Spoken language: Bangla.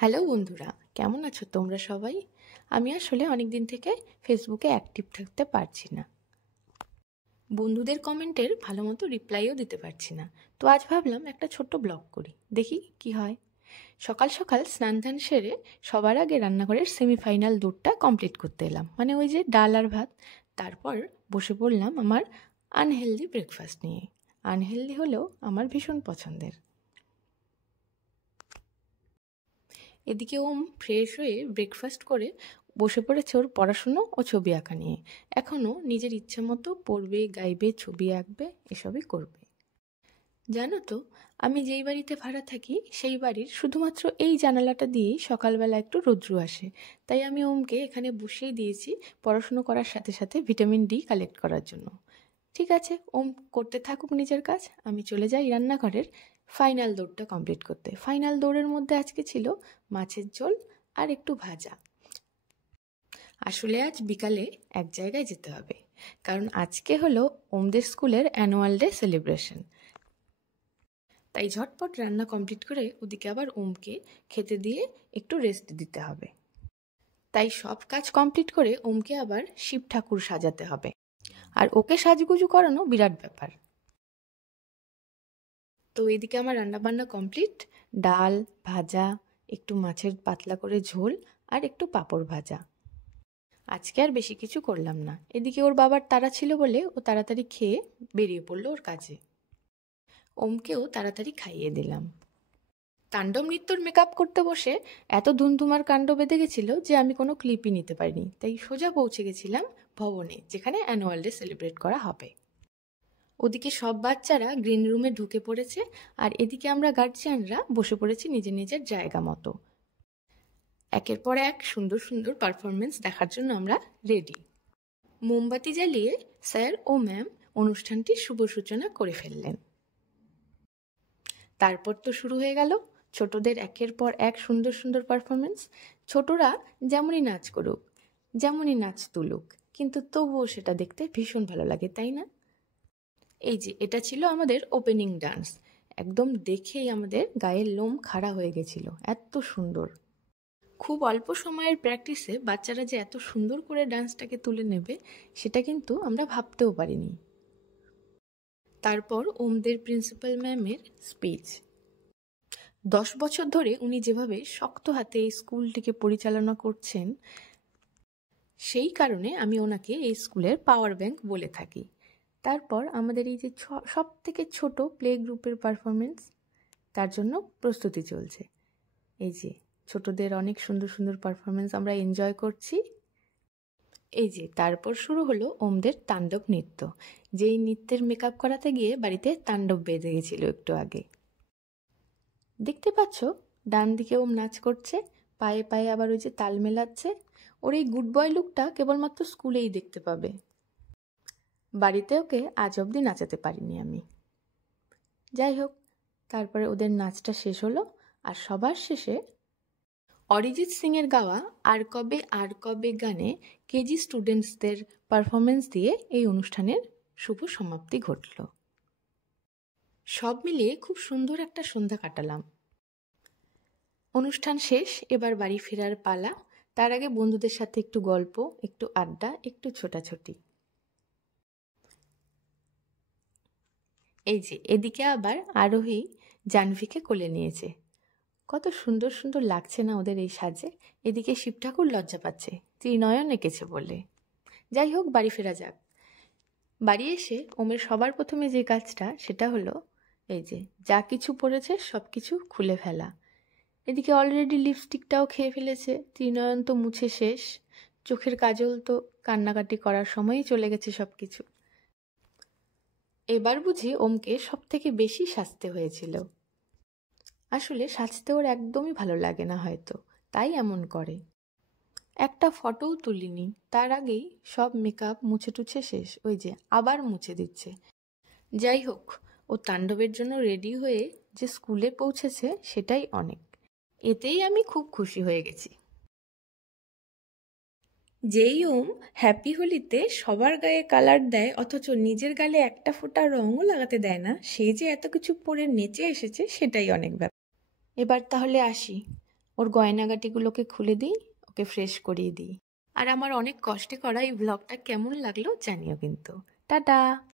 হ্যালো বন্ধুরা, কেমন আছো তোমরা সবাই? আমি আসলে অনেক দিন থেকে ফেসবুকে অ্যাক্টিভ থাকতে পারছি না। বন্ধুদের কমেন্টের ভালো মতো রিপ্লাইও দিতে পারছি না। তো আজ ভাবলাম একটা ছোট্ট ব্লগ করি, দেখি কি হয়। সকাল সকাল স্নান ধান সেরে সবার আগে রান্নাঘরের সেমিফাইনাল দৌড়টা কমপ্লিট করতে এলাম, মানে ওই যে ডাল আর ভাত। তারপর বসে পড়লাম আমার আনহেলদি ব্রেকফাস্ট নিয়ে। আনহেলদি হলেও আমার ভীষণ পছন্দের। এদিকে ওম ফ্রেশ হয়ে ব্রেকফাস্ট করে বসে পড়েছে ওর পড়াশুনো ও ছবি আঁকা নিয়ে। এখনও নিজের ইচ্ছে মতো পড়বে, গাইবে, ছবি আঁকবে, এসবই করবে। জানো তো, আমি যেই বাড়িতে ভাড়া থাকি সেই বাড়ির শুধুমাত্র এই জানালাটা দিয়েই সকালবেলা একটু রৌদ্র আসে। তাই আমি ওমকে এখানে বসিয়ে দিয়েছি পড়াশুনো করার সাথে সাথে ভিটামিন ডি কালেক্ট করার জন্য। ঠিক আছে, ওম করতে থাকুক নিজের কাজ, আমি চলে যাই রান্নাঘরের ফাইনাল দৌড়টা কমপ্লিট করতে। ফাইনাল দৌড়ের মধ্যে আজকে ছিল মাছের ঝোল আর একটু ভাজা। আসলে আজ বিকালে এক জায়গায় যেতে হবে, কারণ আজকে হলো ওমদের স্কুলের অ্যানুয়াল ডে সেলিব্রেশন। তাই ঝটপট রান্না কমপ্লিট করে ওদিকে আবার ওমকে খেতে দিয়ে একটু রেস্ট দিতে হবে। তাই সব কাজ কমপ্লিট করে ওমকে আবার শিব ঠাকুর সাজাতে হবে, আর ওকে সাজগুজু করানো বিরাট ব্যাপার। তো এদিকে আমার রান্নাবান্না কমপ্লিট। ডাল, ভাজা, একটু মাছের পাতলা করে ঝোল আর একটু পাঁপড় ভাজা। আজকে আর বেশি কিছু করলাম না। এদিকে ওর বাবার তাড়া ছিল বলে ও তাড়াতাড়ি খেয়ে বেরিয়ে পড়লো ওর কাজে। ওমকেও তাড়াতাড়ি খাইয়ে দিলাম। তাণ্ডব নৃত্যর মেকআপ করতে বসে এত ধুমধুমার কাণ্ড বেঁধে গেছিল যে আমি কোনো ক্লিপই নিতে পারিনি। তাই সোজা পৌঁছে গেছিলাম ভবনে, যেখানে অ্যানুয়াল ডে সেলিব্রেট করা হবে। ওদিকে সব বাচ্চারা গ্রিন রুমে ঢুকে পড়েছে, আর এদিকে আমরা গার্জিয়ানরা বসে পড়েছি নিজের নিজের জায়গা মতো। একের পর এক সুন্দর সুন্দর পারফরমেন্স দেখার জন্য আমরা রেডি। মোমবাতি জ্বালিয়ে স্যার ও ম্যাম অনুষ্ঠানটির শুভ সূচনা করে ফেললেন। তারপর তো শুরু হয়ে গেল ছোটদের একের পর এক সুন্দর সুন্দর পারফরমেন্স। ছোটরা যেমনই নাচ করুক, যেমনই নাচ তুলুক, কিন্তু তবুও সেটা দেখতে ভীষণ ভালো লাগে, তাই না? এই যে এটা ছিল আমাদের ওপেনিং ডান্স। একদম দেখেই আমাদের গায়ের লোম খাড়া হয়ে গেছিল, এত সুন্দর। খুব অল্প সময়ের প্র্যাকটিসে বাচ্চারা যে এত সুন্দর করে ডান্সটাকে তুলে নেবে সেটা কিন্তু আমরা ভাবতেও পারিনি। তারপর ওমদের প্রিন্সিপাল ম্যামের স্পিচ। 10 বছর ধরে উনি যেভাবে শক্ত হাতে এই স্কুলটিকে পরিচালনা করছেন, সেই কারণে আমি ওনাকে এই স্কুলের পাওয়ার ব্যাংক বলে থাকি। তারপর আমাদের এই যে সব থেকে ছোট প্লে গ্রুপের পারফরমেন্স, তার জন্য প্রস্তুতি চলছে। এই যে ছোটদের অনেক সুন্দর সুন্দর পারফরমেন্স আমরা এনজয় করছি। এই যে তারপর শুরু হলো ওমদের তাণ্ডব নৃত্য, যেই নৃত্যের মেকআপ করাতে গিয়ে বাড়িতে তাণ্ডব বেঁধে গেছিল একটু আগে। দেখতে পাচ্ছ ডান দিকে ওম নাচ করছে, পায়ে পায়ে আবার ওই যে তাল মেলাচ্ছে। ওর এই গুড বয় লুকটা কেবলমাত্র স্কুলেই দেখতে পাবে। বাড়িতে ওকে আজ অবধি নাচাতে পারিনি আমি। যাই হোক, তারপরে ওদের নাচটা শেষ হলো, আর সবার শেষে অরিজিৎ সিংয়ের গাওয়া আর কবে গানে কেজি স্টুডেন্টসদের পারফরমেন্স দিয়ে এই অনুষ্ঠানের শুভ সমাপ্তি ঘটল। সব মিলিয়ে খুব সুন্দর একটা সন্ধ্যা কাটালাম। অনুষ্ঠান শেষ, এবার বাড়ি ফেরার পালা। তার আগে বন্ধুদের সাথে একটু গল্প, একটু আড্ডা, একটু ছোটাছুটি। এই যে এদিকে আবার আরোহী জাহ্নবীকে কোলে নিয়েছে। কত সুন্দর সুন্দর লাগছে না ওদের এই সাজে। এদিকে শিব ঠাকুর লজ্জা পাচ্ছে ত্রিনয়ন এঁকেছে বলে। যাই হোক, বাড়ি ফেরা যাক। বাড়ি এসে ওমের সবার প্রথমে যে কাজটা সেটা হলো এই যে যা কিছু পড়েছে সব কিছু খুলে ফেলা। এদিকে অলরেডি লিপস্টিকটাও খেয়ে ফেলেছে, ত্রিনয়ন তো মুছে শেষ, চোখের কাজল তো কান্নাকাটি করার সময়ই চলে গেছে সব কিছু। এবার বুঝি ওমকে সব থেকে বেশি সাজতে হয়েছিল। আসলে সাজতে ওর একদমই ভালো লাগে না হয়তো, তাই এমন করে। একটা ফটোও তুলিনি, তার আগেই সব মেকআপ মুছে টুছে শেষ, ওই যে আবার মুছে দিচ্ছে। যাই হোক, ও তাণ্ডবের জন্য রেডি হয়ে যে স্কুলে পৌঁছেছে সেটাই অনেক। এতেই আমি খুব খুশি হয়ে গেছি। যেই ওম হ্যাপি হোলিতে সবার গায়ে কালার দেয় অথচ নিজের গালে একটা ফোঁটা রঙও লাগাতে দেয় না, সে যে এত কিছু পরে নেচে এসেছে সেটাই অনেক ব্যাপার। এবার তাহলে আসি, ওর গয়নাগাটিগুলোকে খুলে দিই, ওকে ফ্রেশ করিয়ে দিই। আর আমার অনেক কষ্টে করা এই ব্লগটা কেমন লাগলো জানিও কিন্তু। টাটা।